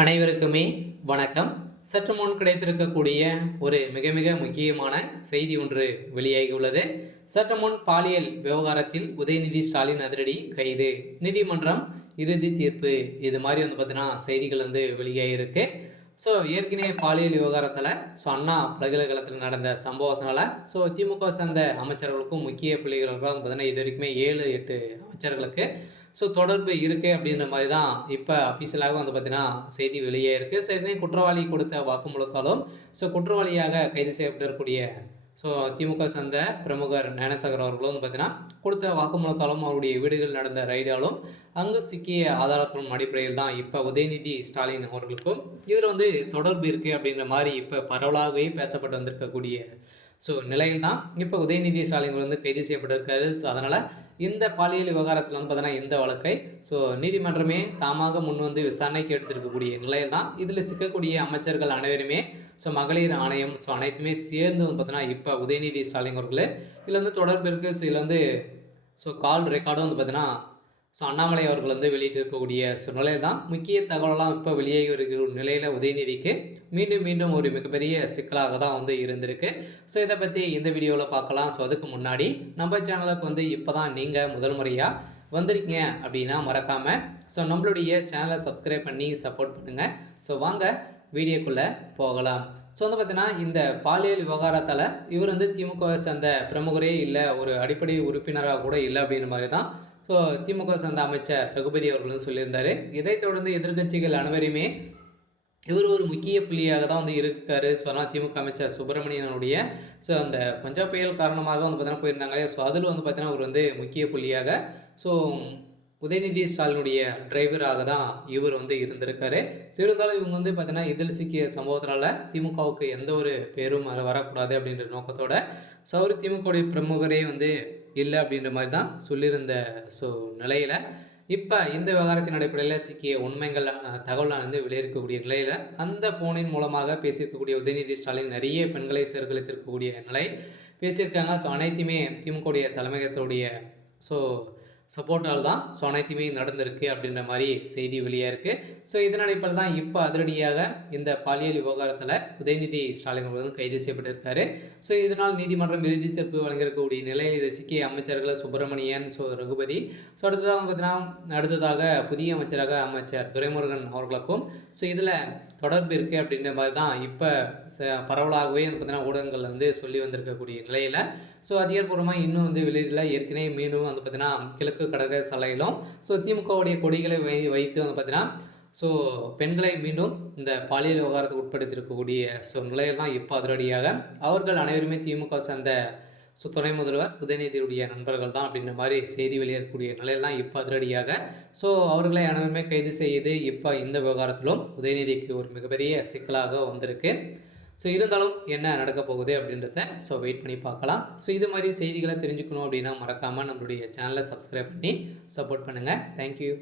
அனைவருக்குமே வணக்கம். சற்று முன் கிடைத்திருக்கக்கூடிய ஒரு மிக மிக முக்கியமான செய்தி ஒன்று வெளியாகியுள்ளது. சற்று முன் பாலியல் விவகாரத்தில் உதயநிதி ஸ்டாலின் அதிரடி கைது, நீதிமன்றம் இறுதி தீர்ப்பு, இது மாதிரி பார்த்தீங்கன்னா செய்திகள் வெளியாகிருக்கு. ஏற்கனவே பாலியல் விவகாரத்தில் அண்ணா பல்கலைக்கழகத்தில் நடந்த சம்பவத்தினால திமுக சேர்ந்த அமைச்சர்களுக்கும் முக்கிய புள்ளிகளுக்கும் பார்த்தீங்கன்னா இது வரைக்குமே 7-8 அமைச்சர்களுக்கு தொடர்பு இருக்குது அப்படின்ற மாதிரி தான் இப்போ அஃபீஷியலாக பார்த்தீங்கன்னா செய்தி வெளியே இருக்குது. ஏற்கனவே குற்றவாளி கொடுத்த வாக்குமூலத்தாலும் குற்றவாளியாக கைது செய்யப்பட்டிருக்கக்கூடிய திமுக சேர்ந்த பிரமுகர் ஞானசாகர் அவர்களும் பார்த்தீங்கன்னா கொடுத்த வாக்குமூலத்தாலும் அவருடைய வீடுகள் நடந்த ரைடாலும் அங்கு சிக்கிய ஆதாரத்தின் அடிப்படையில் தான் இப்போ உதயநிதி ஸ்டாலின் அவர்களுக்கும் இதில் தொடர்பு இருக்குது அப்படின்ற மாதிரி இப்போ பரவலாகவே பேசப்பட்டு வந்திருக்கக்கூடிய நிலையில் தான் இப்போ உதயநிதி ஸ்டாலின் கைது செய்யப்பட்டிருக்காரு. அதனால் இந்த பாலியல் விவகாரத்தில் பார்த்தீங்கன்னா இந்த வழக்கை நீதிமன்றமே தாமாக முன் விசாரணைக்கு எடுத்திருக்கக்கூடிய நிலையில் தான் இதில் சிக்கக்கூடிய அமைச்சர்கள் அனைவருமே மகளிர் ஆணையம் அனைத்துமே சேர்ந்து பார்த்தீங்கன்னா இப்போ உதயநிதி ஸ்டாலின் அவர்கள் இதில் தொடர்பு இருக்குது. இதில் கால் ரெக்கார்டும் பார்த்தீங்கன்னா அண்ணாமலை அவர்கள் வெளியிட்டிருக்கக்கூடிய நிலையில் தான் முக்கிய தகவலாம் இப்போ வெளியாகி வருகிற நிலையில் உதயநிதிக்கு மீண்டும் ஒரு மிகப்பெரிய சிக்கலாக தான் இருந்திருக்கு. இதை பற்றி இந்த வீடியோவில் பார்க்கலாம். அதுக்கு முன்னாடி நம்ம சேனலுக்கு இப்போ தான் நீங்கள் முதல் முறையாக வந்திருக்கீங்க அப்படின்னா மறக்காமல் நம்மளுடைய சேனலை சப்ஸ்கிரைப் பண்ணி சப்போர்ட் பண்ணுங்கள். வாங்க வீடியோக்குள்ளே போகலாம். பார்த்தீங்கன்னா இந்த பாலியல் விவகாரத்தால் இவர் திமுகவை சேர்ந்த பிரமுகரே இல்லை, ஒரு அடிப்படை உறுப்பினராக கூட இல்லை அப்படின்ற மாதிரி தான் திமுக சேர்ந்த அமைச்சர் ரகுபதி அவர்களும் சொல்லியிருந்தார். இதைத் தொடர்ந்து எதிர்க்கட்சிகள் அனைவருமே இவர் ஒரு முக்கிய புள்ளியாக தான் இருக்காரு. அதனால் திமுக அமைச்சர் சுப்பிரமணியனுடைய அந்த பஞ்சாப் புயல் காரணமாக பார்த்தீங்கன்னா போயிருந்தாங்களே. அதில் பார்த்தீங்கன்னா அவர் முக்கிய புள்ளியாக உதயநிதி ஸ்டாலினுடைய டிரைவராக தான் இவர் இருந்திருக்காரு. இருந்தாலும் இவங்க பார்த்தீங்கன்னா இதில் சிக்கிய சம்பவத்தினால திமுகவுக்கு எந்த ஒரு பேரும் வரக்கூடாது அப்படின்ற நோக்கத்தோட அவர் திமுகவுடைய பிரமுகரே இல்லை அப்படின்ற மாதிரி தான் சொல்லியிருந்த நிலையில் இப்போ இந்த விவகாரத்தின் அடிப்படையில் சிக்கிய உண்மைகள் தகவலாக வெளியிருக்கக்கூடிய நிலையில் அந்த போனின் மூலமாக பேசியிருக்கக்கூடிய உதயநிதி ஸ்டாலின் நிறைய பெண்களை சீர்குலைத்திருக்கக்கூடிய நிலை பேசியிருக்காங்க. அனைத்துமே திமுகவுடைய தலைமையகத்துடைய சப்போர்ட்டால் தான் அனைத்துமே நடந்திருக்கு அப்படின்ற மாதிரி செய்தி வெளியாக இருக்குது. இதன் அடிப்படையில் தான் இப்போ அதிரடியாக இந்த பாலியல் விவகாரத்தில் உதயநிதி ஸ்டாலின் அவர்கள் கைது செய்யப்பட்டிருக்காரு. இதனால் நீதிமன்றம் இறுதி தீர்ப்பு வழங்கியிருக்கக்கூடிய நிலையில் இதை சிக்கிய அமைச்சர்கள் சுப்பிரமணியன் ரகுபதி அடுத்ததாக புதிய அமைச்சராக அமைச்சர் துரைமுருகன் அவர்களுக்கும் இதில் தொடர்பு இருக்குது அப்படின்ற மாதிரி தான் இப்போ பரவலாகவே பார்த்தீங்கன்னா ஊடகங்கள் சொல்லி வந்திருக்கக்கூடிய நிலையில் அதிகாரப்பூர்வமாக இன்னும் வெளியிடல. ஏற்கனவே மீண்டும் பார்த்தீங்கன்னா கிழக்கு கடற்கரை சாலையிலும் திமுகவுடைய கொடிகளை வைத்து பார்த்தீங்கன்னா பெண்களை மீண்டும் இந்த பாலியல் விவகாரத்துக்கு உட்படுத்தியிருக்கக்கூடிய நிலையில் தான் இப்போ அதிரடியாக அவர்கள் அனைவருமே திமுக சேர்ந்த துணை முதல்வர் உதயநிதியுடைய நண்பர்கள் தான் அப்படின்ற மாதிரி செய்தி வெளியேறக்கூடிய நிலையில் தான் இப்போ அதிரடியாக அவர்களை அனைவருமே கைது செய்து இப்போ இந்த விவகாரத்திலும் உதயநிதிக்கு ஒரு மிகப்பெரிய சிக்கலாக வந்திருக்கு. இருந்தாலும் என்ன நடக்க போகுது அப்படின்றத வெயிட் பண்ணி பார்க்கலாம். இது மாதிரி செய்திகளை தெரிஞ்சுக்கணும் அப்படின்னா மறக்காமல் நம்மளுடைய சேனலை சப்ஸ்கிரைப் பண்ணி சப்போர்ட் பண்ணுங்கள். தேங்க்யூ.